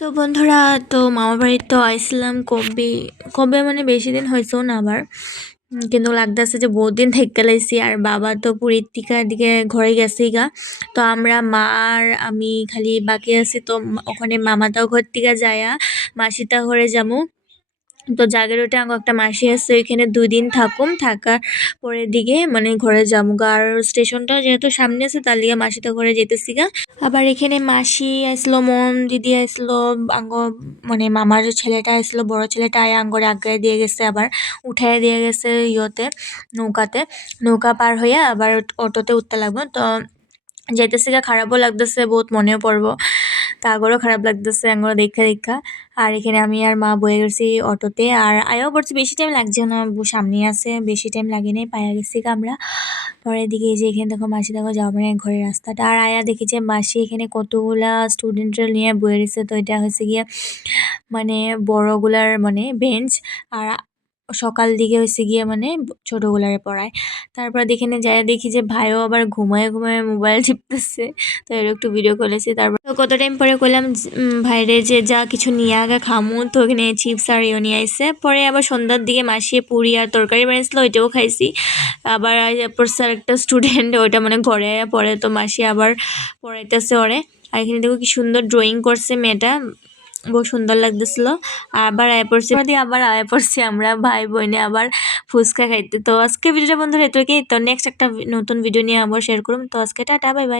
তো বন্ধুরা, তো মামা বাড়ির তো আইছিলাম কবে কবে মানে বেশি দিন হয়েছেও না আবার। কিন্তু লাগতেছে যে বহুত দিন থেকে লাইছি। আর বাবা তো পুরীর টিকার দিকে ঘরে গেছে গা। তো আমরা মা আর আমি খালি বাকি আছি। তো ওখানে মামাটাও ঘর থেকে যায়া মাসিটা ঘরে যামু। তো জাগেরোটে আঙ্গো একটা মাসি আছে, ওইখানে 2 দিন থাকুম, থাকার পরের দিকে মানে ঘরে যামু গা। আর স্টেশনটা যেহেতু সামনে আছে তার লিগে মাসিটা ঘরে যেতেছি গা। আবার এখানে মাসি আইসলো, মন দিদি আইসলো, আঙ্গো মানে মামার ছেলেটা আইসলো, বড় ছেলেটা আয়া আঙ্গরে আগায় দিয়ে গেছে, আবার উঠায় দিয়ে গেছে ইয়তে, নৌকাতে। নৌকা পার হইয়া আবার অটোতে উঠতে লাগবো। তো যাইতেছি গা, খারাপও লাগতেছে, বহুত মনেও পড়বো। তা আগরও খারাপ লাগতেছে আঙ্গরও দেখা দেখা। আর এখানে আমি আর মা বয়ে গেছি অটোতে, আর আয়াও পড়ছি, বেশি টাইম লাগছে না, সামনে আছে, বেশি টাইম লাগে নাই, পায়া গেছি গা আমরা। পরের দিকে এই যে এখানে দেখো মাসি দেখো যাওয়া মানে ঘরের রাস্তাটা। আর আয়া দেখি যে মাসি এখানে কতগুলা স্টুডেন্টরা নিয়ে বয়ে রয়েছে। তো এটা হচ্ছে গিয়ে মানে বড়গুলার মানে বেঞ্চ, আর সকাল দিকে হয়েছে গিয়ে মানে ছোটগুলারে পড়ায়। তারপর এখানে যাই দেখি যে ভাইও আবার ঘুমায় ঘুমায় মোবাইল টিপতেছে। তো এর একটু ভিডিও করেছি। তারপর তো কত টাইম পরে করলাম ভাইরে যে যা কিছু নিয়ে আগা খামু। তো ওখানে চিপস আর ইয়ে নিয়ে আইসে। পরে আবার সন্ধ্যার দিকে মাসিয়ে পুরি আর তরকারি বানিয়েছিল, ওইটাও খাইছি। আবার পড়ছে আর একটা স্টুডেন্ট, ওইটা মানে ঘরে পড়ে। তো মাসি আবার পড়াইতেছে ওরে। আর এখানে দেখো কি সুন্দর ড্রয়িং করছে মেয়েটা, বহু সুন্দর লাগতেছিল। আবার আয়া পড়ছি আমরা ভাই বোনে আবার ফুচকা খাইতে। তো আজকে ভিডিওটা বন্ধুরা এতটুকুই। তো নেক্সট একটা নতুন ভিডিও নিয়ে আবার শেয়ার করুম। তো আজকে টাটা, বাই বাই।